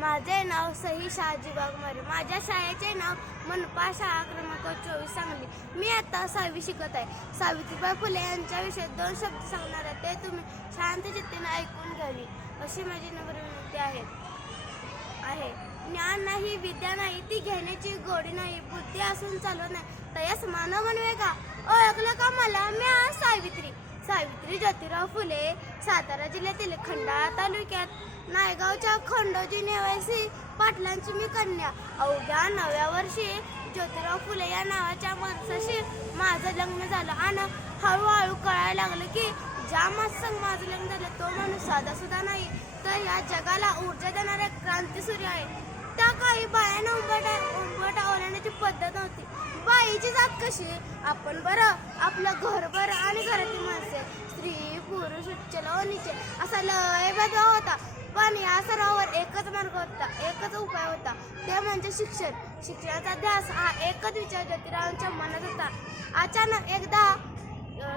माझे नाव सही शहाजी बागमारे. माझ्या शाळेचे नाव मनपा शाळा क्रमांक चोवीस सांगली. मी आता सहावी शिकत आहे. सावित्रीबाई फुले यांच्याविषयी दोन शब्द सांगणार आहे. ते तुम्ही शांत चित्तेने ऐकून घ्यावी. अशी माझी नम्र विनंती आहे. आहे. ज्ञान नाही विद्या नाही ती घेण्याची गोडी नाही बुद्धी असून चालत नाही. तयास मानव म्हणवे का? ओळखलं का मला? मी आज सावित्री. सावित्री ज्योतिराव फुले सातारा जिल्ह्यातील खंडाळा तालुक्यात. नायगावच्या खंडोजी नेवासी पाटलांची मी कन्या. अवघ्या नव्या वर्षी ज्योतिराव फुले या नावाच्या माणसाशी माझं लग्न झालं आणि हळूहळू कळायला लागलं की ज्या माणसांग माझं लग्न झालं तो माणूस साधा सुद्धा नाही तर या जगाला ऊर्जा देणारा क्रांती सूर्य आहे. त्या काही बायानं उंबटा उंबटा ओलांडण्याची पद्धत नव्हती. बाईची जात कशी? आपण बरं आपलं घर बरं आणि घरातील माणसे. स्त्री नीचे असा लय होता. पण या सर्वावर एकच मार्ग होता. एकच उपाय होता. ते म्हणजे शिक्षण. शिक्षणाचा ध्यास हा एकच विचार ज्योतिरावांच्या मनात होता. अचानक एकदा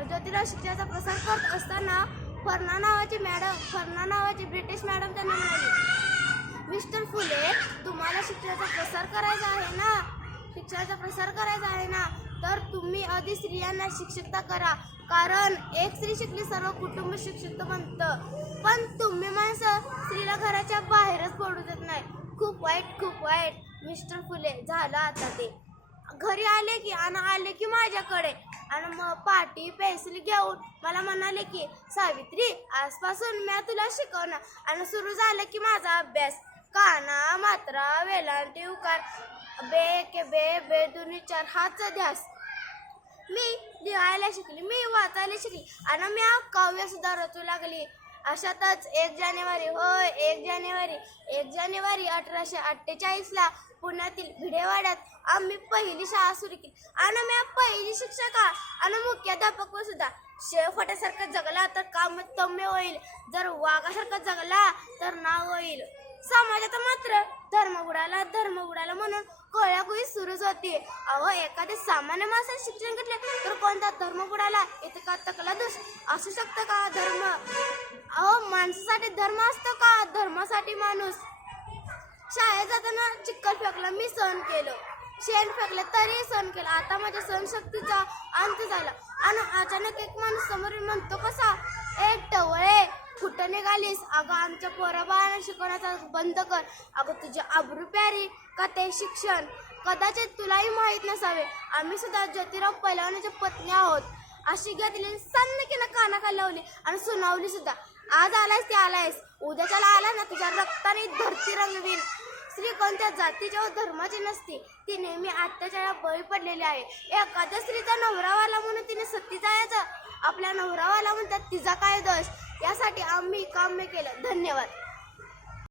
ज्योतिराव शिक्षणाचा प्रसार करत असताना फर्ना नावाची मॅडम फर्ना नावाची ब्रिटिश मॅडम त्यांना म्हणाली मिस्टर फुले तुम्हाला शिक्षणाचा प्रसार करायचा आहे ना? शिक्षणाचा प्रसार करायचा आहे ना तर तुम्ही आधी स्त्रियांना शिक्षितता करा. कारण एक स्त्री शिकली सर्व कुटुंब शिक्षित बनतं. पण तुम्ही माणसं स्त्रीला घराच्या बाहेरच पडू देत नाही. खूप वाईट खूप वाईट. मिस्टर फुले झालं आता ते. घरी आले की आणि आले की माझ्याकडे. आणि मग पाटी पेन्सिल घेऊन मला म्हणाले की सावित्री आजपासून मी तुला शिकवणार. आणि सुरू झालं की माझा अभ्यास. काना मात्रा वेलांटी उकार. बे के बे बे दोन्ही चार हाच ध्यास. मी लिहायला शिकली मी वाचायला शिकली. आणि मी काव्य सुद्धा रचू लागली. अशातच एक जानेवारी होय एक जानेवारी. एक जानेवारी अठराशे अठ्ठेचाळीसला पुण्यातील भिडेवाड्यात आम्ही पहिली शाळा सुरू केली. आणि मी पहिली शिक्षका आणि मुख्याध्यापक सुद्धा. शेवफाट्यासारखं जगला तर काम तम्य होईल. जर वाघासारखं जगला तर नाव होईल. समाजात मात्र धर्म बुडाला धर्म बुडाला म्हणून कोळ्याकुळी सुरूच होती. अहो एखाद्या सामान्य माणसाने शिक्षण घेतले तर कोणता धर्म बुडाला? इथे का तकला दोष असू शकतं का धर्म? अहो माणसासाठी धर्म असतो का? धर्मासाठी माणूस. शाळेत जाताना चिक्कल फेकला मी सहन केलं. शेण फेकलं तरी सहन केलं. आता माझ्या सहनशक्तीचा अंत झाला. आणि अचानक एक माणूस समोर म्हणतो कसा? ए टवळे! कुठं निघालीस. अगं आमच्या पोराबाळांना शिकवण्याचा बंद कर. अगं तुझी आबरू प्यारी का ते शिक्षण? कदाचित तुलाही माहीत नसावे. आम्ही सुद्धा ज्योतिराव पैलवानाच्या पत्नी आहोत. अशी घेतली ना कानाखाली लावली आणि सुनावली सुद्धा. आज आलायस ते आलायस. उद्याच्याला आला ना तुझ्या रक्ताने धरती रंगवीन. स्त्री कोणत्या जातीच्या व धर्माची नसते. ती नेहमी अत्याचाराला बळी पडलेली आहे. एखाद्या स्त्रीचा नवरावाला म्हणून तिने सत्ती जायचं. आपल्या नवरावाला म्हणतात तिचा काय दोष? यासाठी आम्ही काम्य केलं. धन्यवाद.